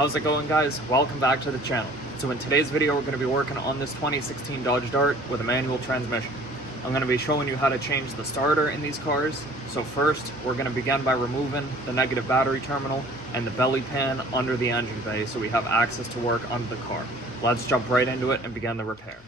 How's it going, guys? Welcome back to the channel. So in today's video we're going to be working on this 2016 Dodge Dart with a manual transmission. I'm going to be showing you how to change the starter in these cars. So first we're going to begin by removing the negative battery terminal and the belly pan under the engine bay so we have access to work under the car. Let's jump right into it and begin the repair.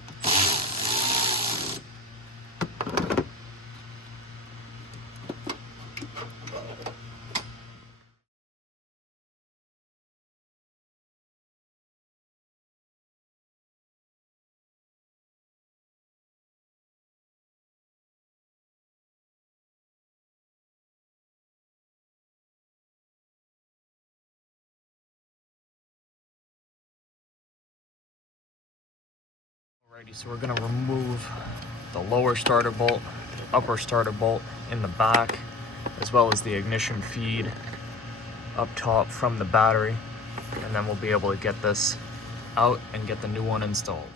Alrighty, so we're going to remove the lower starter bolt, the upper starter bolt in the back, as well as the ignition feed up top from the battery, and then we'll be able to get this out and get the new one installed.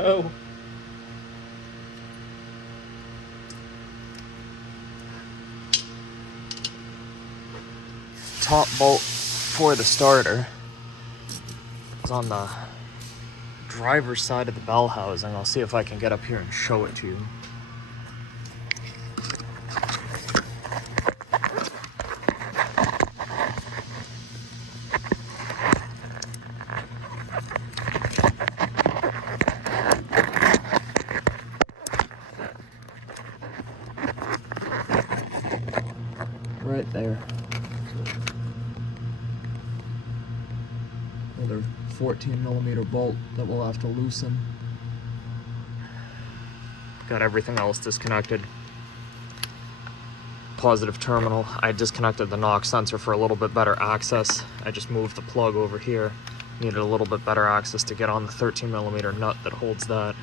Oh. Top bolt for the starter is on the driver's side of the bell housing. I'll see if I can get up here and show it to you. Right there. Another 14mm bolt that we'll have to loosen. Got everything else disconnected. Positive terminal. I disconnected the NOx sensor for a little bit better access. I just moved the plug over here. Needed a little bit better access to get on the 13mm nut that holds that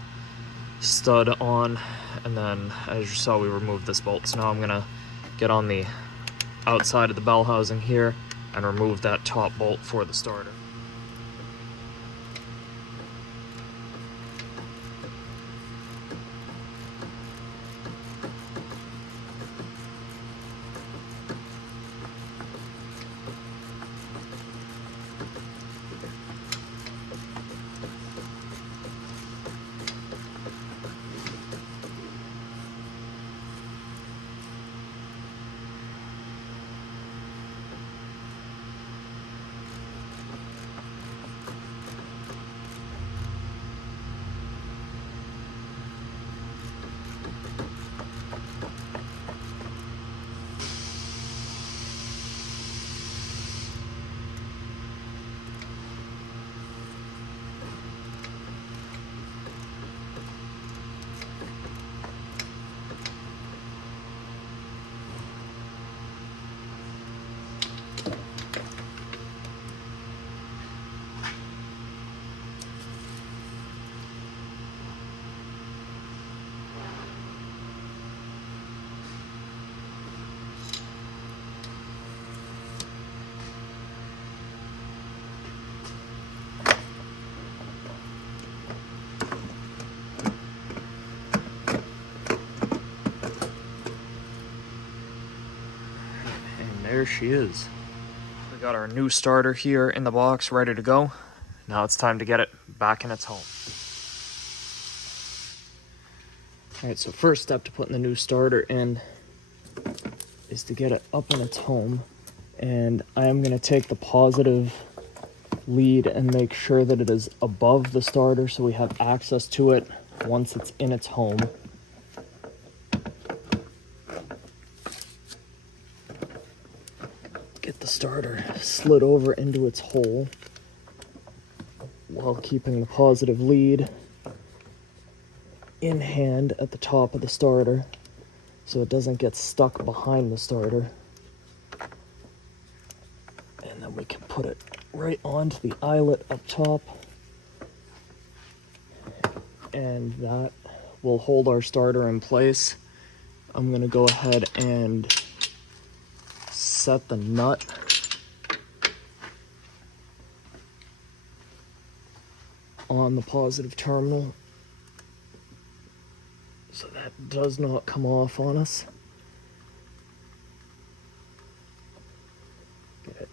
stud on. And then, as you saw, we removed this bolt. So now I'm gonna get on the outside of the bell housing here and remove that top bolt for the starter. There she is. We got our new starter here in the box, ready to go. Now it's time to get it back in its home. All right, so first step to putting the new starter in is to get it up in its home. And I am gonna take the positive lead and make sure that it is above the starter so we have access to it once it's in its home. Get the starter slid over into its hole. while keeping the positive lead in hand at the top of the starter so it doesn't get stuck behind the starter. And then we can put it right onto the eyelet up top, and that will hold our starter in place. I'm gonna go ahead and set the nut on the positive terminal so that does not come off on us. Get it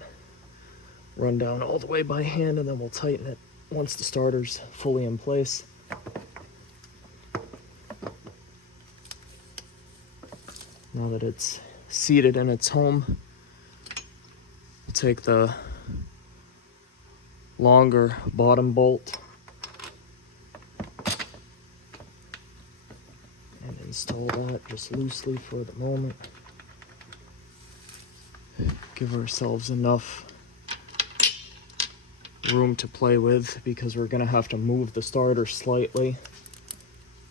run down all the way by hand, and then we'll tighten it once the starter's fully in place. Now that it's seated in its home, we'll take the longer bottom bolt and install that just loosely for the moment. Give ourselves enough room to play with because we're gonna have to move the starter slightly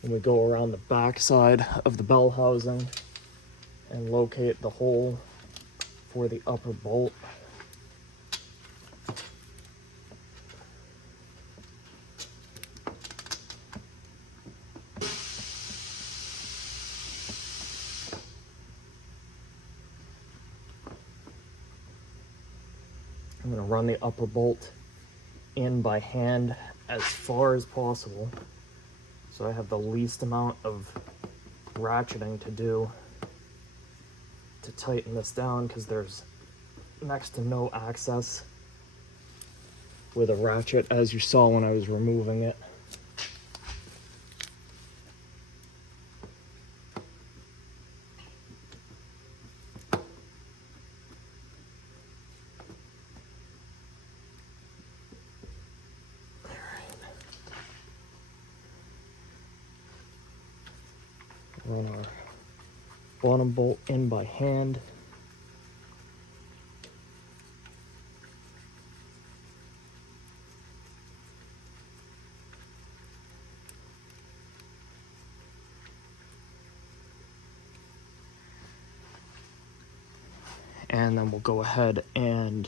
when we go around the back side of the bell housing and locate the hole for the upper bolt. I'm going to run the upper bolt in by hand as far as possible so I have the least amount of ratcheting to do to tighten this down, because there's next to no access with a ratchet, as you saw when I was removing it. Run our bottom bolt in by hand. And then we'll go ahead and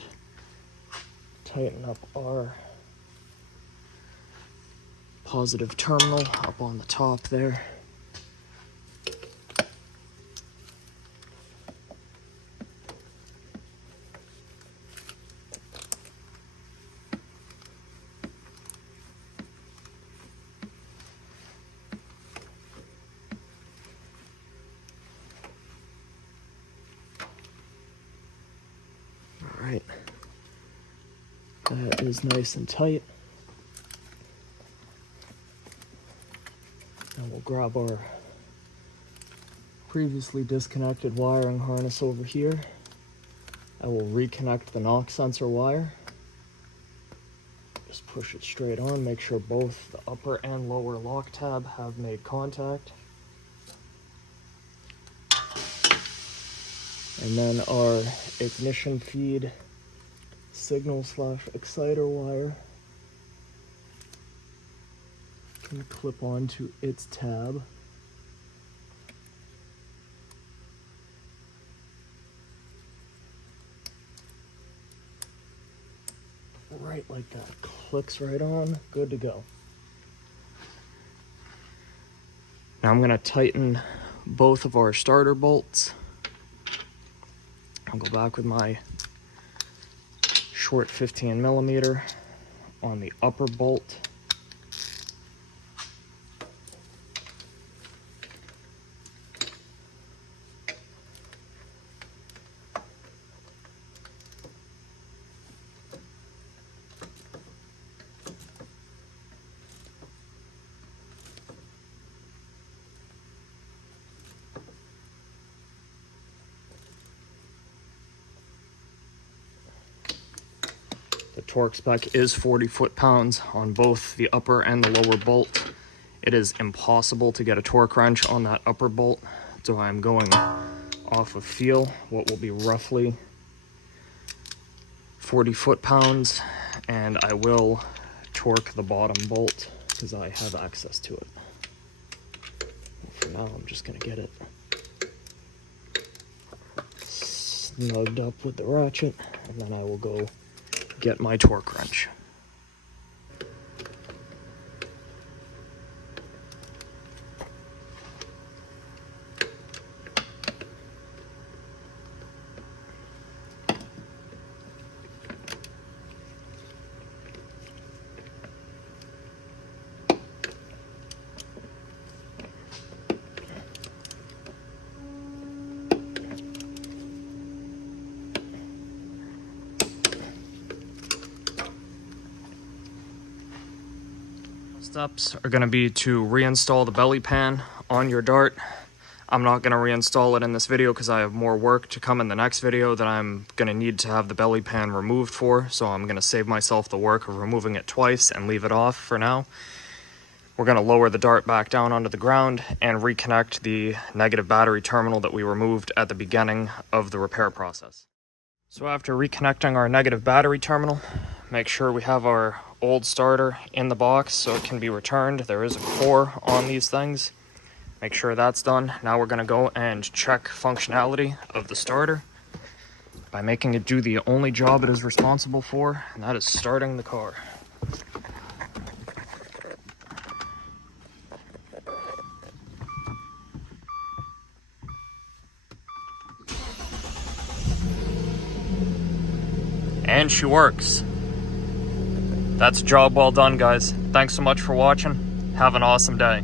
tighten up our positive terminal up on the top there. All right, that is nice and tight. And we'll grab our previously disconnected wiring harness over here. I will reconnect the knock sensor wire. Just push it straight on, make sure both the upper and lower lock tab have made contact. And then our ignition feed signal / exciter wire can clip onto its tab. Right like that, clicks right on, good to go. Now I'm gonna tighten both of our starter bolts. I'll go back with my short 15mm on the upper bolt. The torque spec is 40 foot-pounds on both the upper and the lower bolt. It is impossible to get a torque wrench on that upper bolt, so I'm going off of feel, what will be roughly 40 foot-pounds, and I will torque the bottom bolt because I have access to it. For now, I'm just going to get it snugged up with the ratchet, and then I will go get my torque wrench. Steps are going to be to reinstall the belly pan on your Dart. I'm not going to reinstall it in this video because I have more work to come in the next video that I'm going to need to have the belly pan removed for, so I'm going to save myself the work of removing it twice and leave it off for now. We're going to lower the Dart back down onto the ground and reconnect the negative battery terminal that we removed at the beginning of the repair process. So after reconnecting our negative battery terminal, make sure we have our old starter in the box so it can be returned. There is a core on these things. Make sure that's done. Now we're going to go and check functionality of the starter by making it do the only job it is responsible for, and that is starting the car. And she works. That's a job well done, guys. Thanks so much for watching. Have an awesome day.